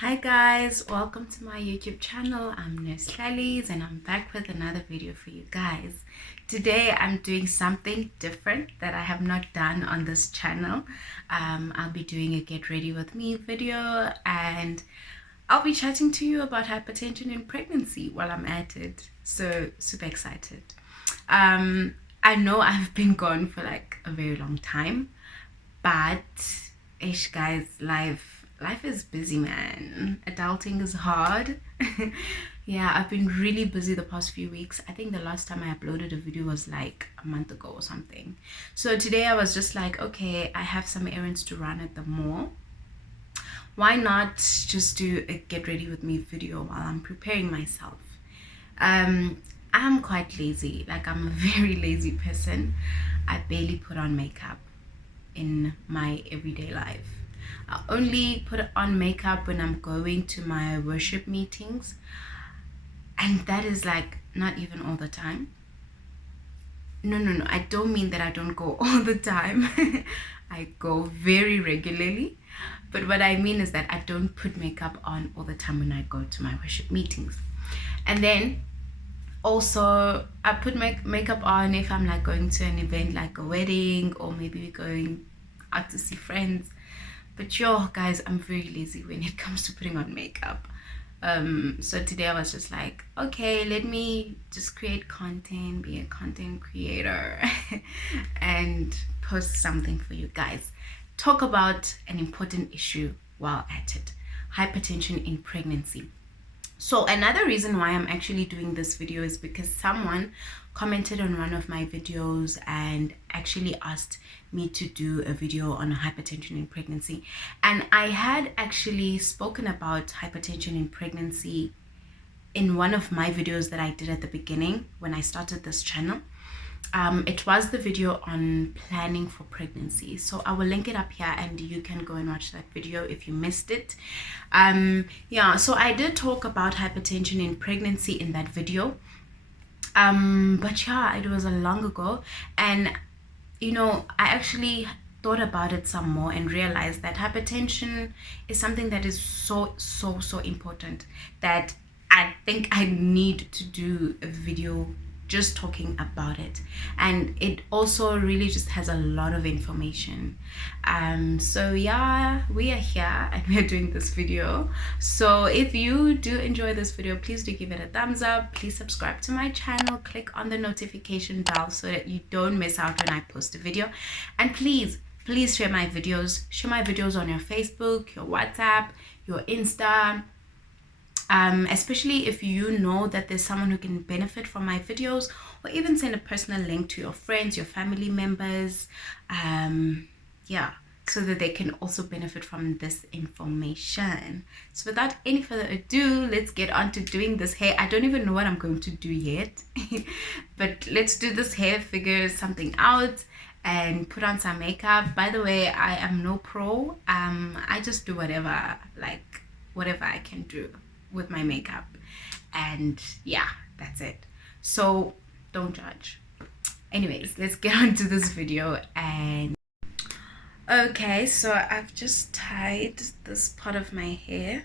Hi guys, welcome to my YouTube channel. I'm Nurse Lallies and I'm back with another video for you guys. Today I'm doing something different that I have not done on this channel. I'll be doing a get ready with me video and I'll be chatting to you about hypertension in pregnancy while I'm at it. So super excited. I know I've been gone for like a very long time, but ish guys, life is busy, man. Adulting is hard. Yeah, I've been really busy the past few weeks. I think the last time I uploaded a video was like a month ago or something. So today I was just like, okay, I have some errands to run at the mall. Why not just do a get ready with me video while I'm preparing myself? I'm quite lazy. Like, I'm a very lazy person. I barely put on makeup in my everyday life. I only put on makeup when I'm going to my worship meetings, and that is like not even all the time. No, I don't mean that I don't go all the time. I go very regularly, but what I mean is that I don't put makeup on all the time when I go to my worship meetings. And then also I put makeup on if I'm like going to an event like a wedding, or maybe we're going out to see friends. But yo guys, I'm very lazy when it comes to putting on makeup. So today I was just like, okay, let me just create content, be a content creator and post something for you guys. Talk about an important issue while at it: hypertension in pregnancy. So another reason why I'm actually doing this video is because someone commented on one of my videos and actually asked me to do a video on hypertension in pregnancy. And I had actually spoken about hypertension in pregnancy in one of my videos that I did at the beginning when I started this channel. It was the video on planning for pregnancy, so I will link it up here and you can go and watch that video if you missed it. Yeah, so I did talk about hypertension in pregnancy in that video, but yeah, it was a long ago, and you know, I actually thought about it some more and realized that hypertension is something that is so important that I think I need to do a video just talking about it. And it also really just has a lot of information. So yeah, we are here and we are doing this video. So if you do enjoy this video, please do give it a thumbs up. Please subscribe to my channel, click on the notification bell so that you don't miss out when I post a video. And please share my videos. Share my videos on your Facebook, your WhatsApp, your Insta, especially if you know that there's someone who can benefit from my videos, or even send a personal link to your friends, your family members, yeah, so that they can also benefit from this information. So without any further ado, let's get on to doing this hair. I don't even know what I'm going to do yet, but let's do this hair, figure something out and put on some makeup. By the way, I am no pro. I just do whatever I can do with my makeup, and yeah, that's it. So don't judge. Anyways, let's get on to this video. And okay, so I've just tied this part of my hair.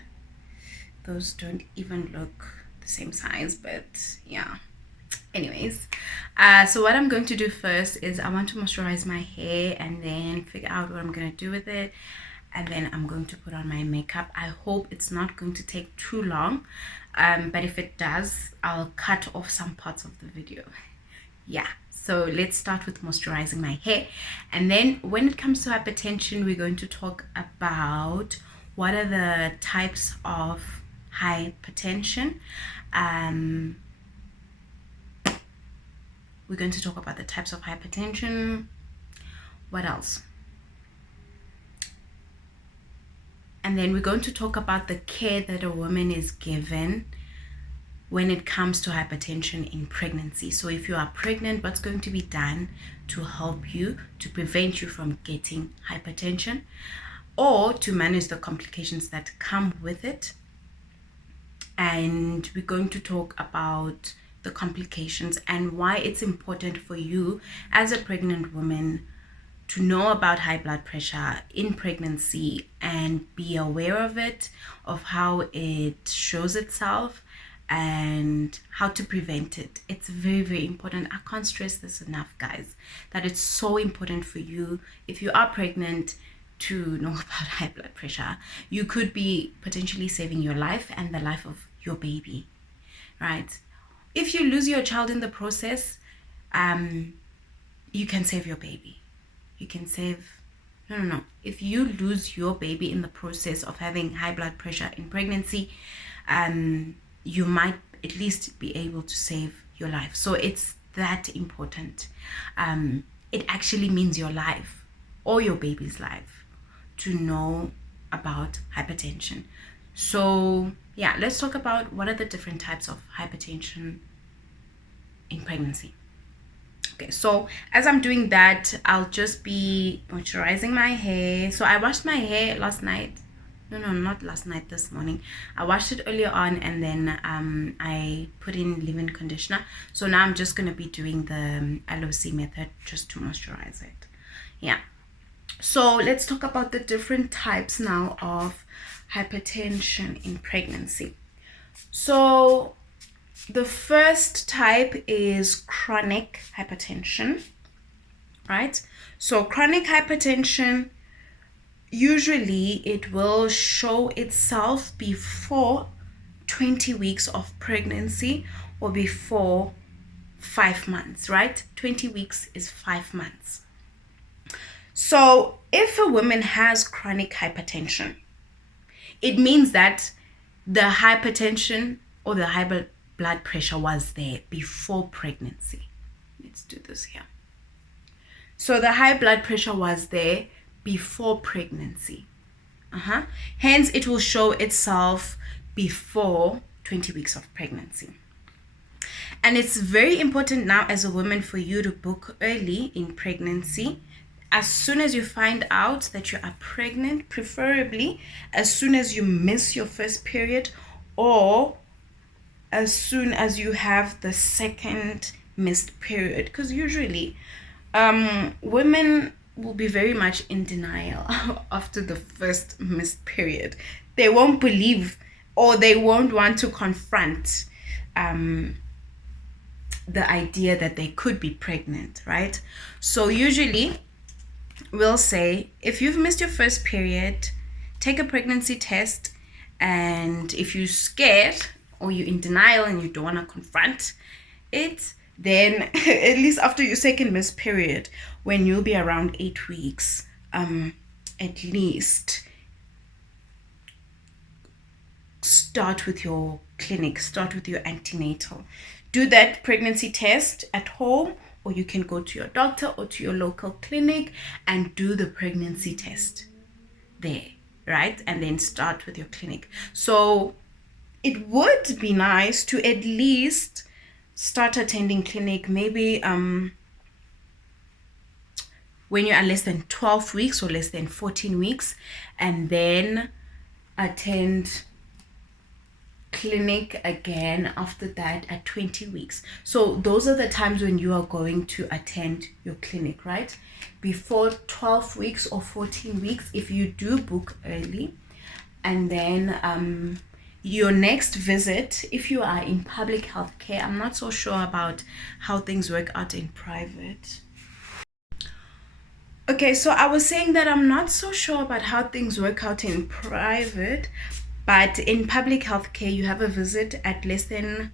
Those don't even look the same size, but yeah. Anyways, so what I'm going to do first is I want to moisturize my hair and then figure out what I'm going to do with it, and then I'm going to put on my makeup. I hope it's not going to take too long, but if it does, I'll cut off some parts of the video. Yeah, so let's start with moisturizing my hair, and then when it comes to hypertension, we're going to talk about what are the types of hypertension. We're going to talk about the types of hypertension. What else? And then we're going to talk about the care that a woman is given when it comes to hypertension in pregnancy. So if you are pregnant, what's going to be done to help you, to prevent you from getting hypertension, or to manage the complications that come with it. And we're going to talk about the complications and why it's important for you as a pregnant woman to know about high blood pressure in pregnancy and be aware of it, of how it shows itself, and how to prevent it. It's very, very important. I can't stress this enough, guys, that it's so important for you, if you are pregnant, to know about high blood pressure. You could be potentially saving your life and the life of your baby, right? If you lose your child in the process, you can save your baby. You can save, no. If you lose your baby in the process of having high blood pressure in pregnancy, you might at least be able to save your life. So it's that important. It actually means your life or your baby's life to know about hypertension. So yeah, let's talk about what are the different types of hypertension in pregnancy. Okay, so as I'm doing that, I'll just be moisturizing my hair. So I washed my hair last night. No, not last night, this morning. I washed it earlier on, and then I put in leave-in conditioner. So now I'm just going to be doing the LOC method just to moisturize it. Yeah. So let's talk about the different types now of hypertension in pregnancy. So the first type is chronic hypertension, right? So chronic hypertension, usually it will show itself before 20 weeks of pregnancy or before 5 months, right? 20 weeks is 5 months. So if a woman has chronic hypertension, it means that the hypertension or the high blood pressure was there before pregnancy. Let's do this here. So the high blood pressure was there before pregnancy. Hence, it will show itself before 20 weeks of pregnancy. And it's very important now as a woman for you to book early in pregnancy. As soon as you find out that you are pregnant, preferably as soon as you miss your first period, or as soon as you have the second missed period, because usually women will be very much in denial after the first missed period. They won't believe, or they won't want to confront the idea that they could be pregnant, right? So usually we'll say, if you've missed your first period, take a pregnancy test, and if you're scared or you're in denial and you don't want to confront it, then at least after your second missed period, when you'll be around 8 weeks, at least start with your clinic, start with your antenatal. Do that pregnancy test at home, or you can go to your doctor or to your local clinic and do the pregnancy test there, right? And then start with your clinic. So it would be nice to at least start attending clinic maybe when you are less than 12 weeks or less than 14 weeks, and then attend clinic again after that at 20 weeks. So those are the times when you are going to attend your clinic, right? Before 12 weeks or 14 weeks, if you do book early. And then your next visit, if you are in public health care, I'm not so sure about how things work out in private. Okay, so I was saying that I'm not so sure about how things work out in private, but in public health care, you have a visit at less than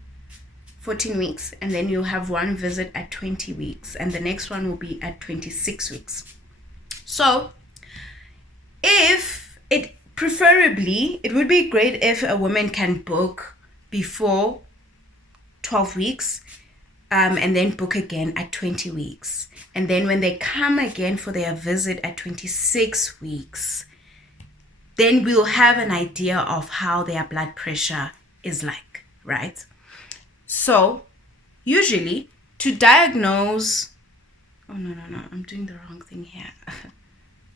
14 weeks, and then you'll have one visit at 20 weeks, and the next one will be at 26 weeks. So if it, preferably, it would be great if a woman can book before 12 weeks, and then book again at 20 weeks. And then when they come again for their visit at 26 weeks, then we'll have an idea of how their blood pressure is like, right? So usually to diagnose, oh no, I'm doing the wrong thing here.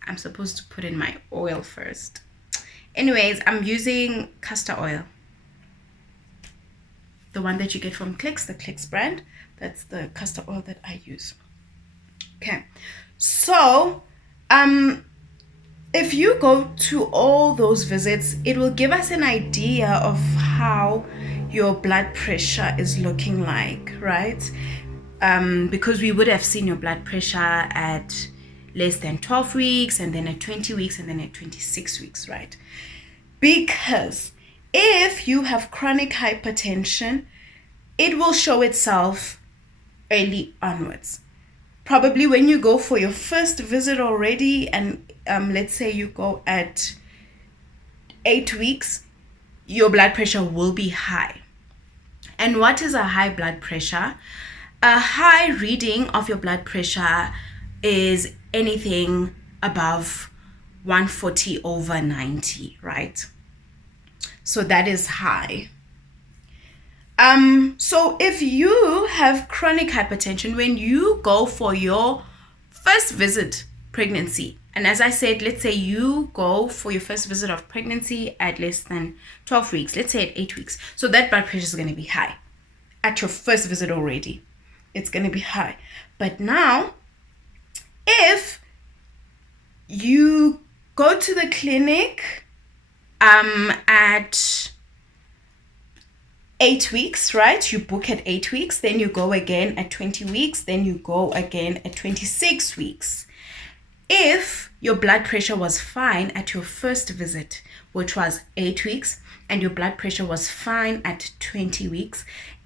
I'm supposed to put in my oil first. Anyways, I'm using castor oil. The one that you get from Clicks, the Clicks brand. That's the castor oil that I use. Okay, So, if you go to all those visits, it will give us an idea of how your blood pressure is looking like, right? Because we would have seen your blood pressure at less than 12 weeks, and then at 20 weeks, and then at 26 weeks, right? Because if you have chronic hypertension, it will show itself early onwards. Probably when you go for your first visit already, and let's say you go at 8 weeks, your blood pressure will be high. And what is a high blood pressure? A high reading of your blood pressure is anything above 140/90, right? So that is high. So if you have chronic hypertension, when you go for your first visit pregnancy, and as I said, let's say you go for your first visit of pregnancy at less than 12 weeks, let's say at 8 weeks, so that blood pressure is going to be high at your first visit already. It's going to be high. But now, if you go to the clinic at 8 weeks, right? You book at 8 weeks, then you go again at 20 weeks, then you go again at 26 weeks. If your blood pressure was fine at your first visit, which was 8 weeks, and your blood pressure was fine at 20 weeks,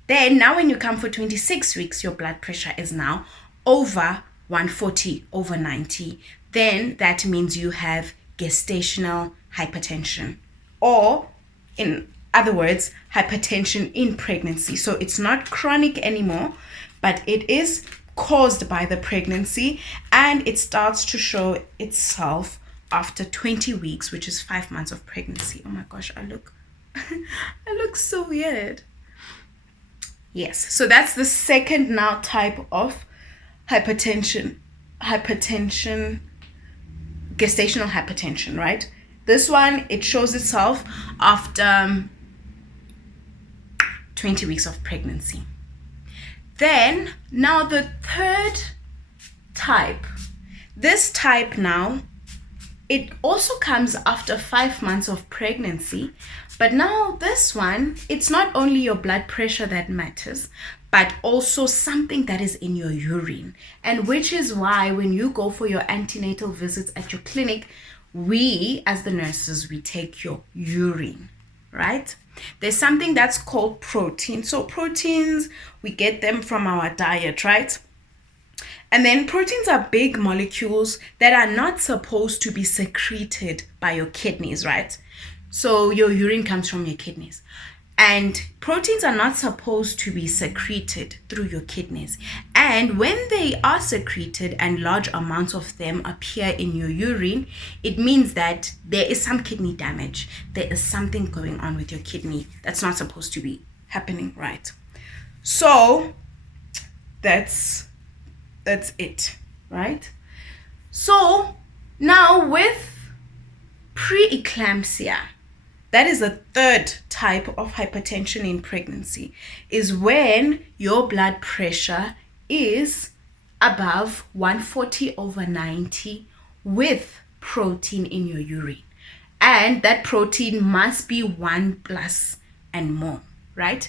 then now when you come for 26 weeks, your blood pressure is now over 140/90. Then that means you have gestational hypertension, or in other words, hypertension in pregnancy. So it's not chronic anymore, but it is caused by the pregnancy, and it starts to show itself after 20 weeks, which is 5 months of pregnancy. Oh my gosh, I look so weird. Yes, so that's the second now type of hypertension, gestational hypertension, right? This one, it shows itself after 20 weeks of pregnancy. Then, now the third type. This type now, it also comes after 5 months of pregnancy. But now this one, it's not only your blood pressure that matters, but also something that is in your urine. And which is why when you go for your antenatal visits at your clinic, we, as the nurses, we take your urine, right? There's something that's called protein. So proteins, we get them from our diet, right? And then proteins are big molecules that are not supposed to be secreted by your kidneys, right? So your urine comes from your kidneys. And proteins are not supposed to be secreted through your kidneys. And when they are secreted and large amounts of them appear in your urine, it means that there is some kidney damage. There is something going on with your kidney that's not supposed to be happening, right? So that's it, right? So now with pre-eclampsia, that is the third type of hypertension in pregnancy, is when your blood pressure is above 140/90 with protein in your urine. And that protein must be 1+ and more, right?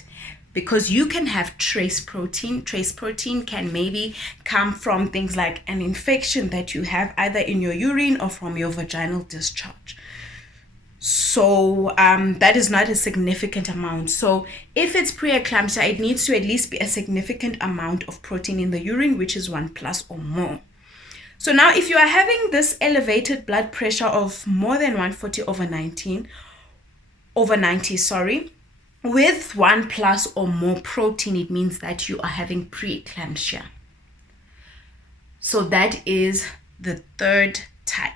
Because you can have trace protein. Trace protein can maybe come from things like an infection that you have either in your urine or from your vaginal discharge. So that is not a significant amount. So if it's pre-eclampsia, it needs to at least be a significant amount of protein in the urine, which is 1+ or more. So now if you are having this elevated blood pressure of more than 140/90, with 1+ or more protein, it means that you are having pre-eclampsia. So that is the third type.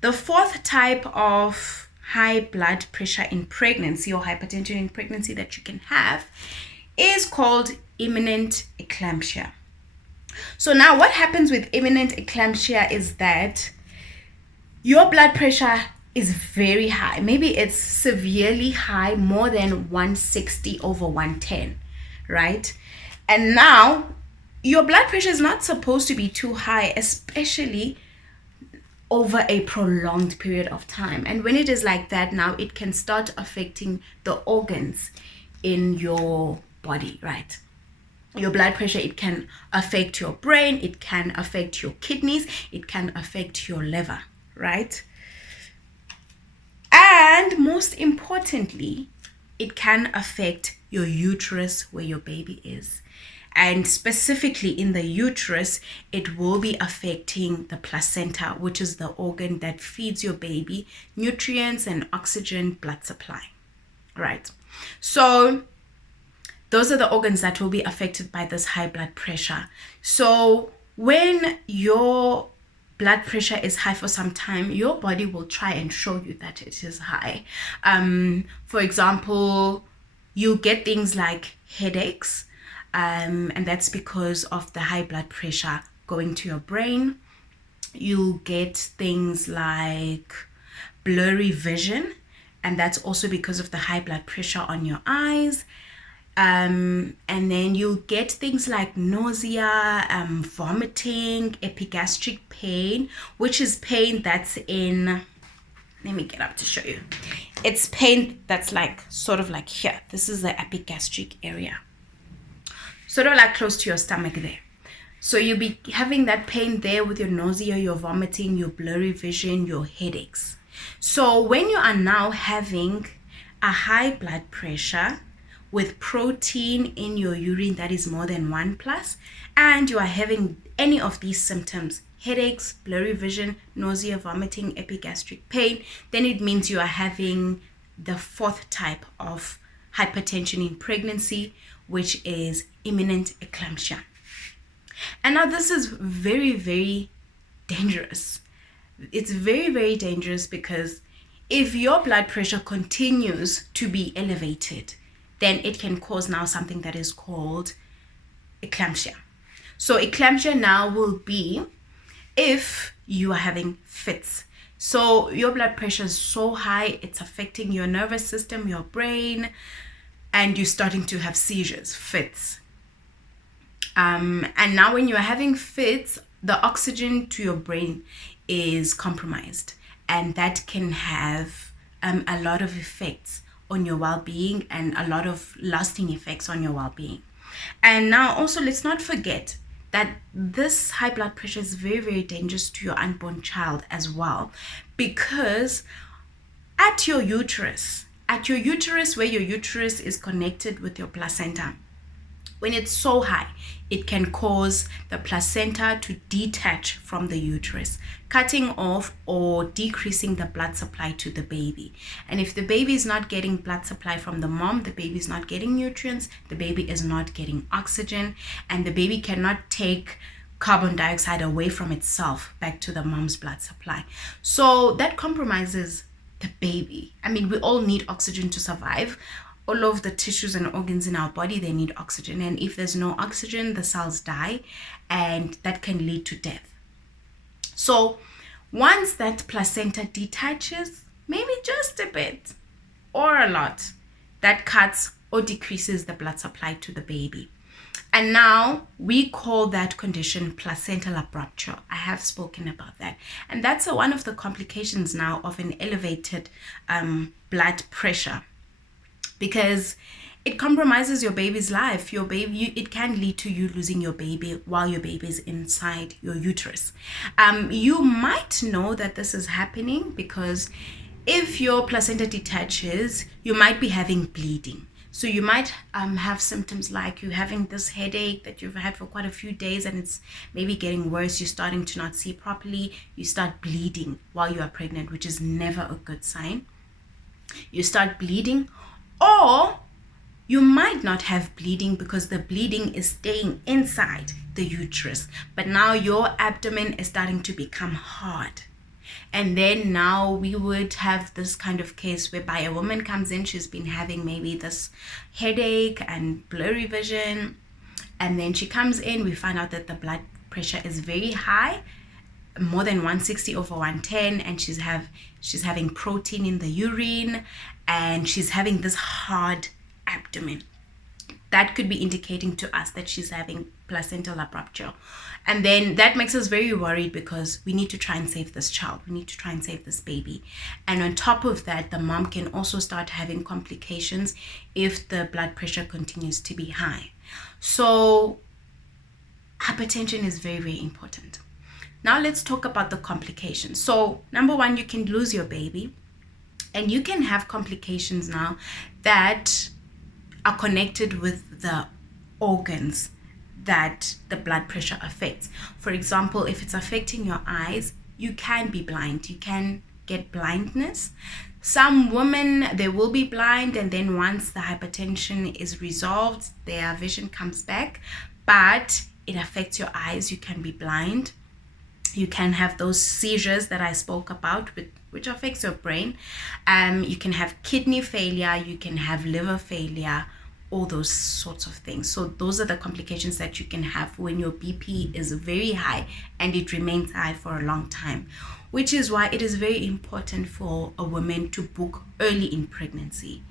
The fourth type of high blood pressure in pregnancy or hypertension in pregnancy that you can have is called imminent eclampsia. So now what happens with imminent eclampsia is that your blood pressure is very high. Maybe it's severely high, more than 160/110, right? And now your blood pressure is not supposed to be too high, especially over a prolonged period of time. And when it is like that, now it can start affecting the organs in your body, right? Your blood pressure, it can affect your brain, it can affect your kidneys, it can affect your liver, right? And most importantly, it can affect your uterus where your baby is. And specifically in the uterus, it will be affecting the placenta, which is the organ that feeds your baby nutrients and oxygen blood supply, right? So those are the organs that will be affected by this high blood pressure. So when your blood pressure is high for some time, your body will try and show you that it is high. For example, you get things like headaches, and that's because of the high blood pressure going to your brain. You get things like blurry vision, and that's also because of the high blood pressure on your eyes. And then you get things like nausea, vomiting, epigastric pain, which is pain that's in, let me get up to show you. It's pain that's like sort of like here. This is the epigastric area, sort of like close to your stomach there. So you'll be having that pain there with your nausea, your vomiting, your blurry vision, your headaches. So when you are now having a high blood pressure with protein in your urine that is more than 1+, and you are having any of these symptoms, headaches, blurry vision, nausea, vomiting, epigastric pain, then it means you are having the 4th type of hypertension in pregnancy, which is imminent eclampsia. And now this is very, very dangerous. It's very, very dangerous because if your blood pressure continues to be elevated, then it can cause now something that is called eclampsia. So eclampsia now will be if you are having fits. So your blood pressure is so high, it's affecting your nervous system, your brain, and you're starting to have seizures, fits. And now when you're having fits, the oxygen to your brain is compromised, and that can have a lot of effects on your well-being and a lot of lasting effects on your well-being. And now also, let's not forget that this high blood pressure is very, very dangerous to your unborn child as well, because at your uterus where your uterus is connected with your placenta, when it's so high, it can cause the placenta to detach from the uterus, cutting off or decreasing the blood supply to the baby. And if the baby is not getting blood supply from the mom, the baby is not getting nutrients, the baby is not getting oxygen, and the baby cannot take carbon dioxide away from itself back to the mom's blood supply. So that compromises the baby. I mean, we all need oxygen to survive. All of the tissues and organs in our body, they need oxygen. And if there's no oxygen, the cells die, and that can lead to death. So once that placenta detaches, maybe just a bit or a lot, that cuts or decreases the blood supply to the baby. And now we call that condition placental abrupture. I have spoken about that. And that's one of the complications now of an elevated blood pressure, because it compromises your baby's life. Your baby, it can lead to you losing your baby while your baby is inside your uterus. You might know that this is happening because if your placenta detaches, you might be having bleeding. So you might have symptoms like you're having this headache that you've had for quite a few days, and it's maybe getting worse. You're starting to not see properly. You start bleeding while you are pregnant, which is never a good sign. You start bleeding, or you might not have bleeding because the bleeding is staying inside the uterus, but now your abdomen is starting to become hard. And then now we would have this kind of case whereby a woman comes in, she's been having maybe this headache and blurry vision, and then she comes in, we find out that the blood pressure is very high, more than 160/110, and she's having protein in the urine, and she's having this hard abdomen. that could be indicating to us that she's having placental abruptio. And then that makes us very worried because we need to try and save this child. We need to try and save this baby. And on top of that, the mom can also start having complications if the blood pressure continues to be high. So hypertension is very, very important. Now let's talk about the complications. So number one, you can lose your baby, and you can have complications now that are connected with the organs that the blood pressure affects. For example, if it's affecting your eyes, you can be blind. You can get blindness. Some women, they will be blind, and then once the hypertension is resolved, their vision comes back, but it affects your eyes. You can be blind. You can have those seizures that I spoke about, which affects your brain. You can have kidney failure. You can have liver failure, all those sorts of things. So those are the complications that you can have when your BP is very high and it remains high for a long time, which is why it is very important for a woman to book early in pregnancy.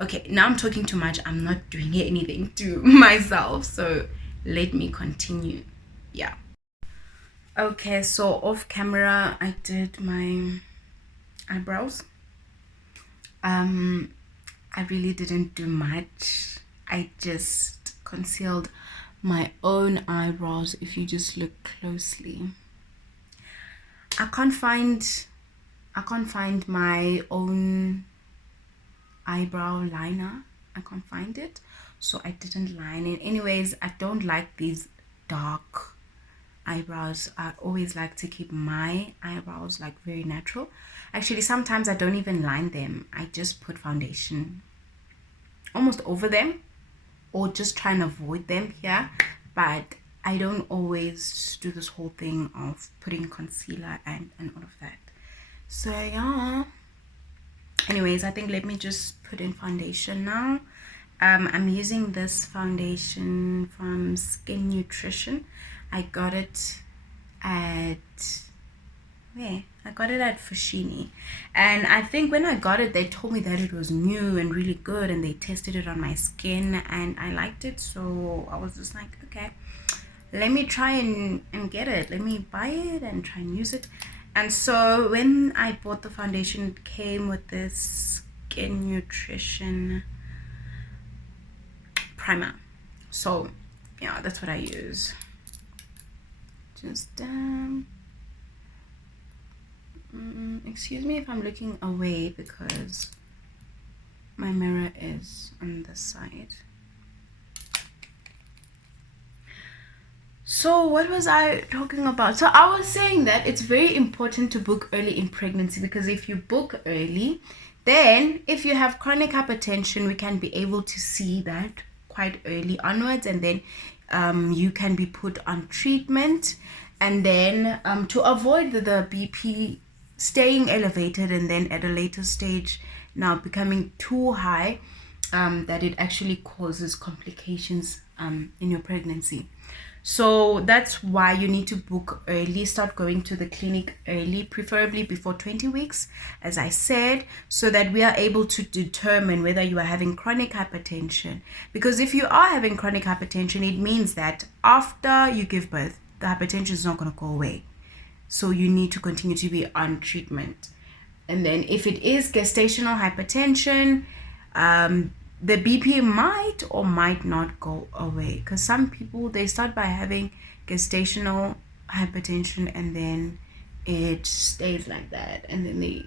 Okay, now I'm talking too much. I'm not doing anything to myself, so let me continue. Yeah. Okay, so off camera, I did my eyebrows. I really didn't do much. I just concealed my own eyebrows. If you just look closely, I can't find my own eyebrow liner. I can't find it, so I didn't line it. Anyways, I don't like these dark eyebrows. I always like to keep my eyebrows like very natural. Actually, sometimes I don't even line them. I just put foundation almost over them, or just try and avoid them here, but I don't always do this whole thing of putting concealer and all of that. So yeah, anyways, I think let me just put in foundation now. I'm using this foundation from Skin Nutrition. I got it at Fushini, and I think when I got it, they told me that it was new and really good, and they tested it on my skin and I liked it. So I was just like, okay, let me try and get it. Let me buy it and try and use it. And so when I bought the foundation, it came with this Skin Nutrition primer. So yeah, that's what I use. Just excuse me if I'm looking away because my mirror is on this side. So what was I talking about? So I was saying that it's very important to book early in pregnancy, because if you book early, then if you have chronic hypertension, we can be able to see that quite early onwards, and then you can be put on treatment, and then to avoid the BP staying elevated and then at a later stage now becoming too high, that it actually causes complications in your pregnancy. So that's why you need to book early, start going to the clinic early, preferably before 20 weeks, as I said, so that we are able to determine whether you are having chronic hypertension. Because if you are having chronic hypertension, it means that after you give birth, the hypertension is not going to go away. So you need to continue to be on treatment. And then if it is gestational hypertension, the BP might or might not go away, because some people, they start by having gestational hypertension and then it stays like that, and then they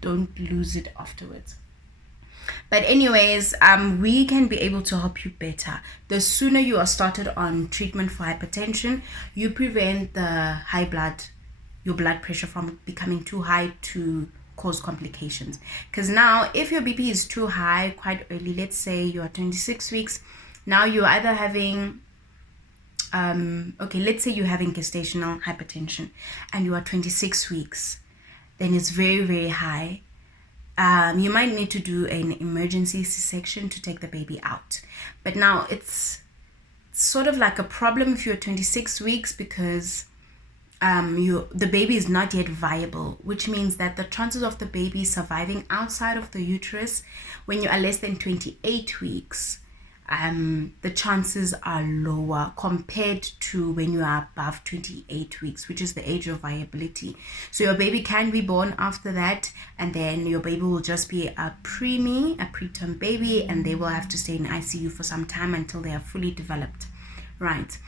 don't lose it afterwards. But anyways, we can be able to help you better. The sooner you are started on treatment for hypertension, you prevent your blood pressure from becoming too high to cause complications. Because now if your BP is too high quite early, let's say you are 26 weeks, now you're either having let's say you're having gestational hypertension and you are 26 weeks, then it's very, very high. You might need to do an emergency C-section to take the baby out. But now it's sort of like a problem if you're 26 weeks, because the baby is not yet viable, which means that the chances of the baby surviving outside of the uterus when you are less than 28 weeks, the chances are lower compared to when you are above 28 weeks, which is the age of viability. So your baby can be born after that, and then your baby will just be a preterm baby, and they will have to stay in ICU for some time until they are fully developed, right?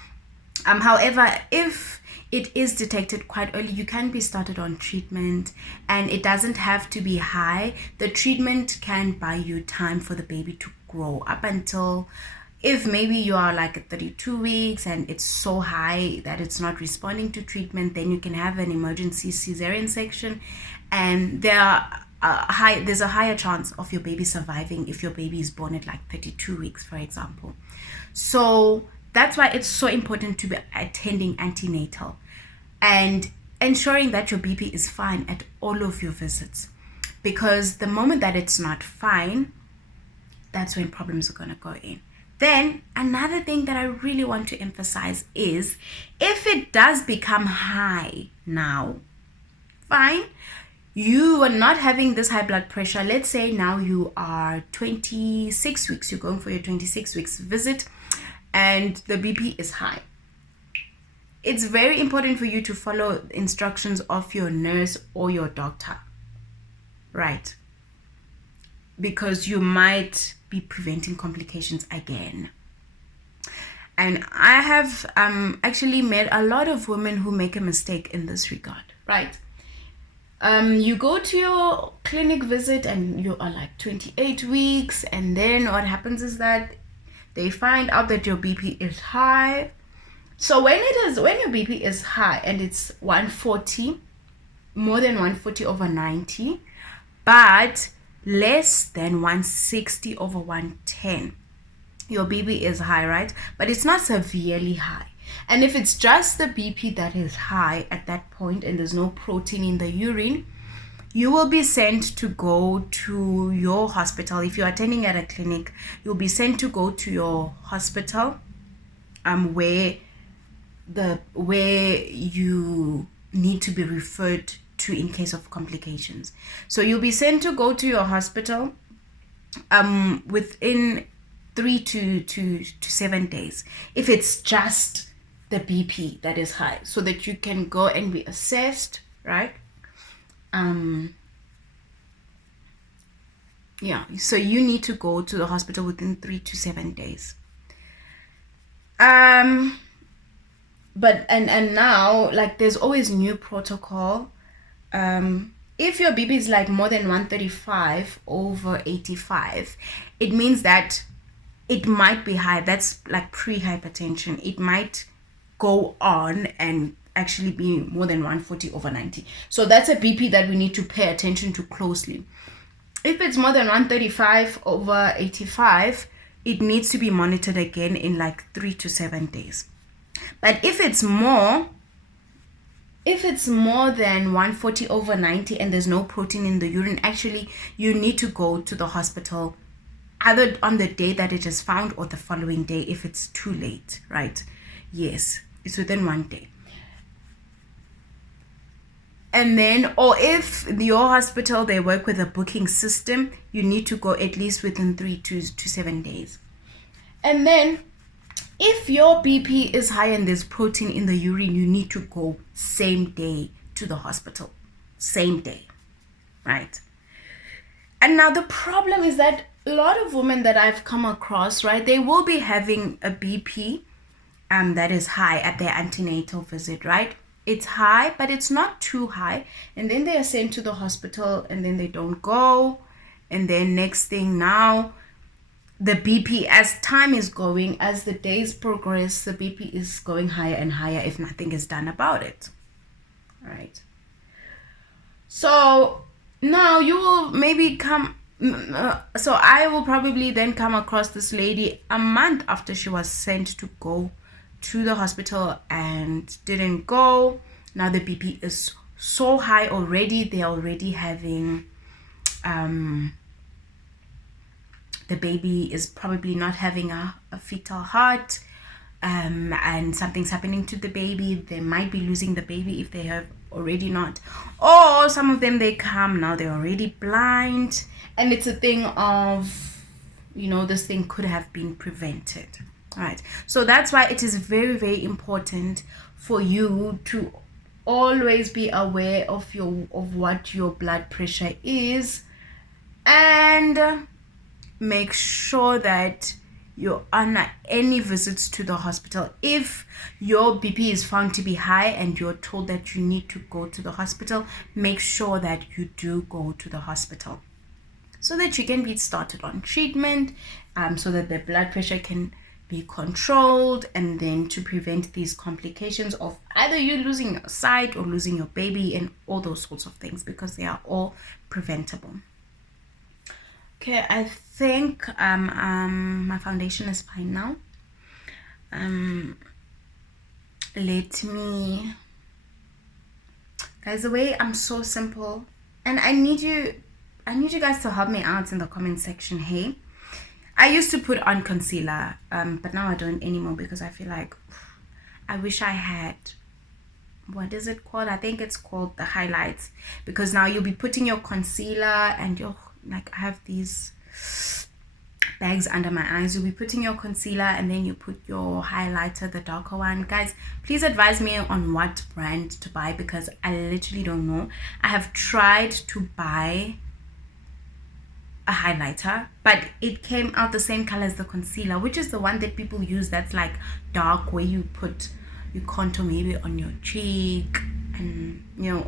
However, if it is detected quite early, you can be started on treatment, and it doesn't have to be high. The treatment can buy you time for the baby to grow up until, if maybe you are like at 32 weeks and it's so high that it's not responding to treatment, then you can have an emergency cesarean section, and there's a higher chance of your baby surviving if your baby is born at like 32 weeks, for example. So that's why it's so important to be attending antenatal and ensuring that your BP is fine at all of your visits. Because the moment that it's not fine, that's when problems are going to go in. Then another thing that I really want to emphasize is, if it does become high now, fine, you are not having this high blood pressure. Let's say now you are 26 weeks, you're going for your 26 weeks visit, and the BP is high. It's very important for you to follow instructions of your nurse or your doctor, right? Because you might be preventing complications again. And I have actually met a lot of women who make a mistake in this regard, right? You go to your clinic visit and you are like 28 weeks, and then what happens is that they find out that your BP is high. So when your BP is high and it's 140, more than 140 over 90, but less than 160 over 110, your BP is high, right? But it's not severely high. And if it's just the BP that is high at that point and there's no protein in the urine, you will be sent to go to your hospital. If you're attending at a clinic, you'll be sent to go to your hospital, where you need to be referred to in case of complications. So you'll be sent to go to your hospital within 3 to 7 days, if it's just the BP that is high, so that you can go and be assessed, right? So you need to go to the hospital within 3 to 7 days. But now, like, there's always new protocol. If your BP is like more than 135 over 85, it means that it might be high. That's like pre-hypertension. It might go on and actually be more than 140 over 90. So that's a BP that we need to pay attention to closely. If it's more than 135 over 85, it needs to be monitored again in like 3 to 7 days. But if it's more than 140 over 90 and there's no protein in the urine, actually you need to go to the hospital either on the day that it is found or the following day if it's too late, right? Yes, it's within 1 day. And then, or if your hospital, they work with a booking system, you need to go at least within 3 to 7 days. And then if your BP is high and there's protein in the urine, you need to go same day to the hospital. Same day, right? And now the problem is that a lot of women that I've come across, right, they will be having a BP that is high at their antenatal visit, right? It's high, but it's not too high. And then they are sent to the hospital and then they don't go. And then next thing now, the BP, as time is going, as the days progress, the BP is going higher and higher if nothing is done about it, right? So now you will maybe so I will probably then come across this lady a month after she was sent to go to the hospital and didn't go. Now the BP is so high already. They're already having the baby is probably not having a fetal heart, and something's happening to the baby. They might be losing the baby if they have already not. Or some of them, they come now, they're already blind, and it's a thing of this thing could have been prevented. All right, so that's why it is very, very important for you to always be aware of what your blood pressure is, and make sure that you're on any visits to the hospital. If your BP is found to be high and you're told that you need to go to the hospital, make sure that you do go to the hospital so that you can be started on treatment, so that the blood pressure can be controlled, and then to prevent these complications of either you losing your sight or losing your baby and all those sorts of things, because they are all preventable. Okay, I think my foundation is fine now. Let me, guys, the way I'm so simple, and I need you guys to help me out in the comment section. Hey, I used to put on concealer, but now I don't anymore, because I feel like I wish I had, what is it called? I think it's called the highlights, because now you'll be putting your concealer and you're like, I have these bags under my eyes. You'll be putting your concealer and then you put your highlighter, the darker one. Guys, please advise me on what brand to buy, because I literally don't know. I have tried to buy a highlighter, but it came out the same color as the concealer, which is the one that people use, that's like dark, where you contour maybe on your cheek and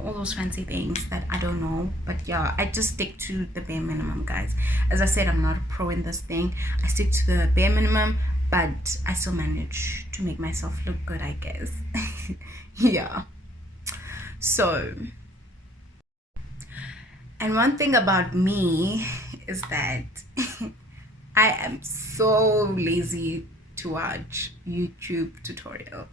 all those fancy things that I don't know. But yeah, I just stick to the bare minimum, guys. As I said, I'm not a pro in this thing. I stick to the bare minimum, but I still manage to make myself look good, I guess. Yeah. So, and one thing about me is that I am so lazy to watch YouTube tutorials.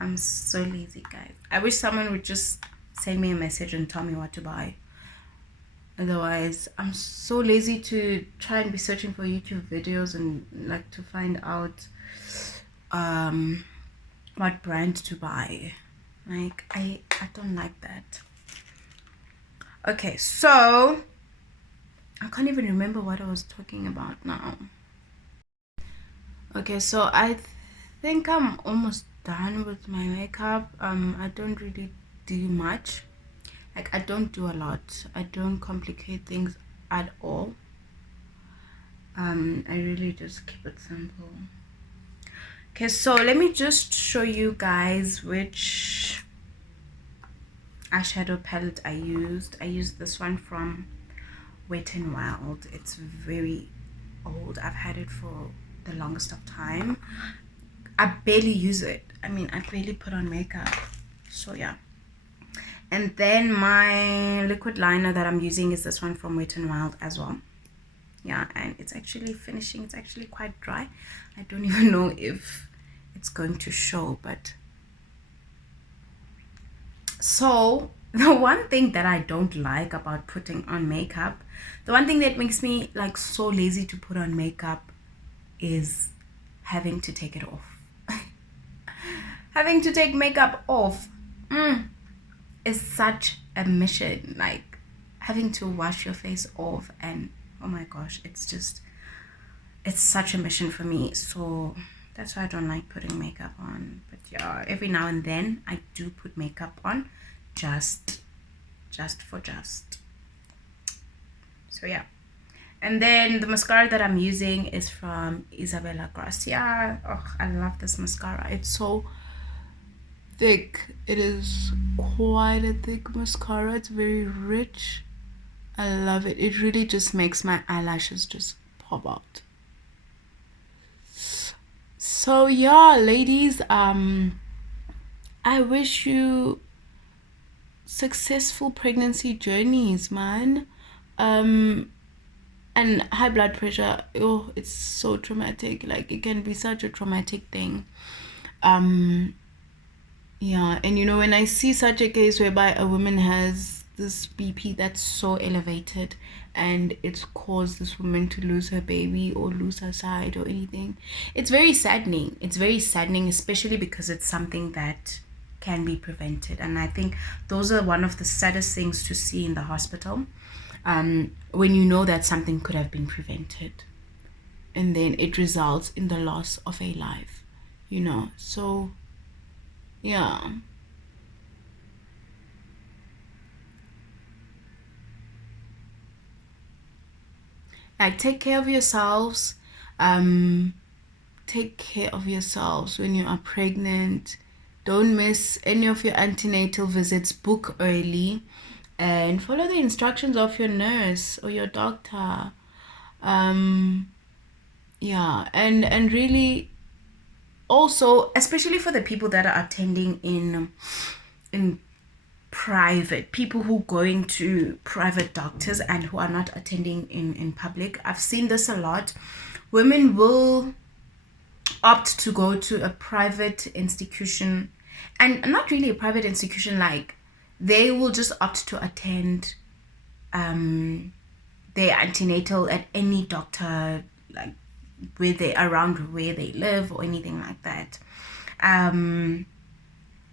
I'm so lazy, guys. I wish someone would just send me a message and tell me what to buy. Otherwise, I'm so lazy to try and be searching for YouTube videos and like to find out what brand to buy. Like, I don't like that. Okay, so I can't even remember what I was talking about now. Okay, so I think I'm almost done with my makeup. I don't really do much. Like, I don't do a lot. I don't complicate things at all. I really just keep it simple. Okay, so let me just show you guys which eyeshadow palette I used. I used this one from Wet n Wild. It's very old. I've had it for the longest of time. I barely use it. I mean, I barely put on makeup. So yeah. And then my liquid liner that I'm using is this one from Wet n Wild as well. Yeah, and it's actually finishing. It's actually quite dry. I don't even know if it's going to show, but so the one thing that I don't like about putting on makeup, the one thing that makes me like so lazy to put on makeup, is having to take it off. Having to take makeup off is such a mission. Like, having to wash your face off, and oh my gosh, it's such a mission for me. So that's why I don't like putting makeup on. But yeah, every now and then I do put makeup on, just. So yeah. And then the mascara that I'm using is from Isabella Gracia. Oh, I love this mascara. It's so thick. It is quite a thick mascara. It's very rich. I love it. It really just makes my eyelashes just pop out. So yeah, ladies, I wish you successful pregnancy journeys, man. And high blood pressure, oh, it's so traumatic. Like, it can be such a traumatic thing. Yeah, and when I see such a case whereby a woman has this BP that's so elevated and it's caused this woman to lose her baby or lose her sight or anything, it's very saddening. It's very saddening, especially because it's something that can be prevented. And I think those are one of the saddest things to see in the hospital, when you know that something could have been prevented. and then it results in the loss of a life, you know. So yeah, like take care of yourselves. Take care of yourselves when you are pregnant. Don't miss any of your antenatal visits. Book early and follow the instructions of your nurse or your doctor. Yeah, and really also, especially for the people that are attending in private, people who going to private doctors and who are not attending in public. I've seen this a lot. Women will opt to go to a private institution, and not really a private institution, like they will just opt to attend their antenatal at any doctor, like where they around where they live or anything like that.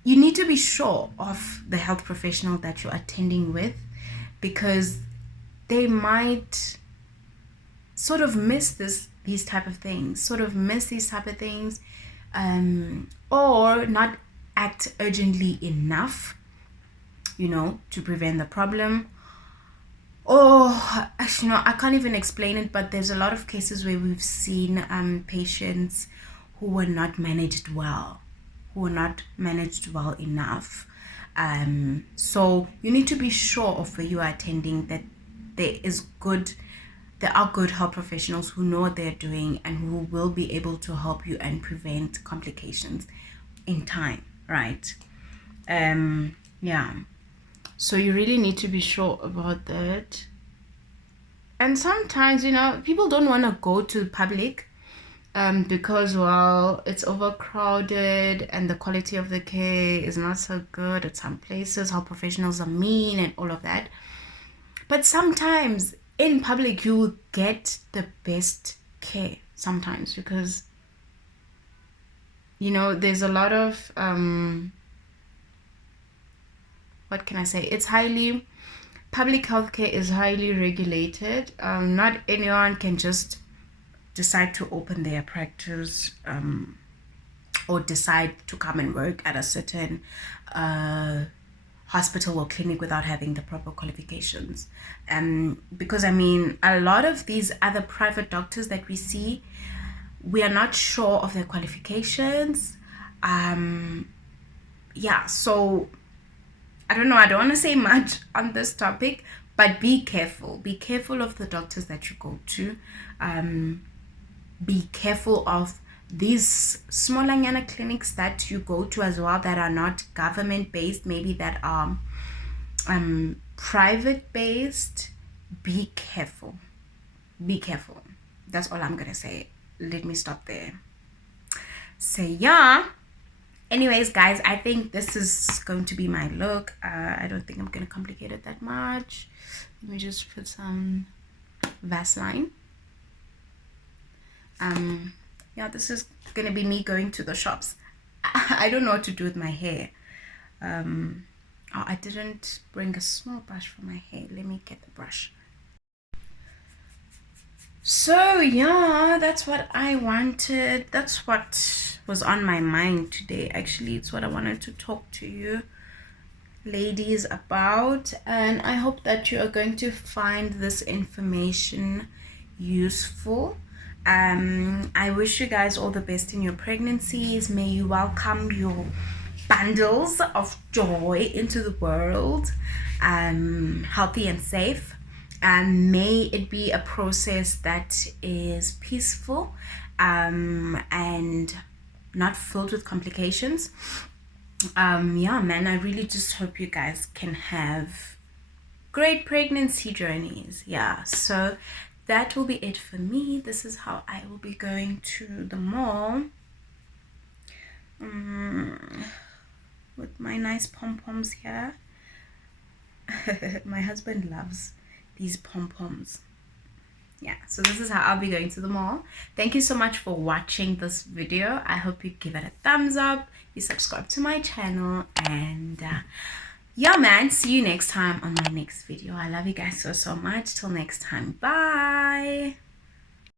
You need to be sure of the health professional that you're attending with, because they might sort of miss these type of things, or not act urgently enough, you know, to prevent the problem. Or actually, no, I can't even explain it, but there's a lot of cases where we've seen patients who were not managed well, enough. So you need to be sure of where you are attending, that there are good health professionals who know what they're doing and who will be able to help you and prevent complications in time, right? Yeah. So you really need to be sure about that. And sometimes, you know, people don't want to go to public because, well, it's overcrowded and the quality of the care is not so good at some places. Health professionals are mean and all of that. But sometimes in public you will get the best care sometimes, because, you know, there's a lot of what can I say? Public healthcare is highly regulated. Not anyone can just decide to open their practice or decide to come and work at a certain hospital or clinic without having the proper qualifications. Because I mean, a lot of these other private doctors that we see, we are not sure of their qualifications. Yeah, so I don't know, I don't want to say much on this topic, but be careful. Be careful of the doctors that you go to. Be careful of these smaller clinics that you go to as well, that are not government based, maybe that are private based. Be careful. Be careful. That's all I'm gonna say. Let me stop there. So yeah. Anyways, guys, I think this is going to be my look. I don't think I'm gonna complicate it that much. Let me just put some Vaseline. Yeah, this is gonna be me going to the shops. I don't know what to do with my hair. Oh, I didn't bring a small brush for my hair. Let me get the brush. So yeah, that's what I wanted. That's what was on my mind today. Actually, it's what I wanted to talk to you ladies about, and I hope that you are going to find this information useful. I wish you guys all the best in your pregnancies. May you welcome your bundles of joy into the world, healthy and safe. And may it be a process that is peaceful and not filled with complications. Yeah, man, I really just hope you guys can have great pregnancy journeys. Yeah, so that will be it for me. This is how I will be going to the mall with my nice pom-poms here. My husband loves these pom-poms. Yeah, so this is how I'll be going to the mall. Thank you so much for watching this video. I hope you give it a thumbs up, you subscribe to my channel, and yeah, man, see you next time on my next video. I love you guys so much. Till next time, bye.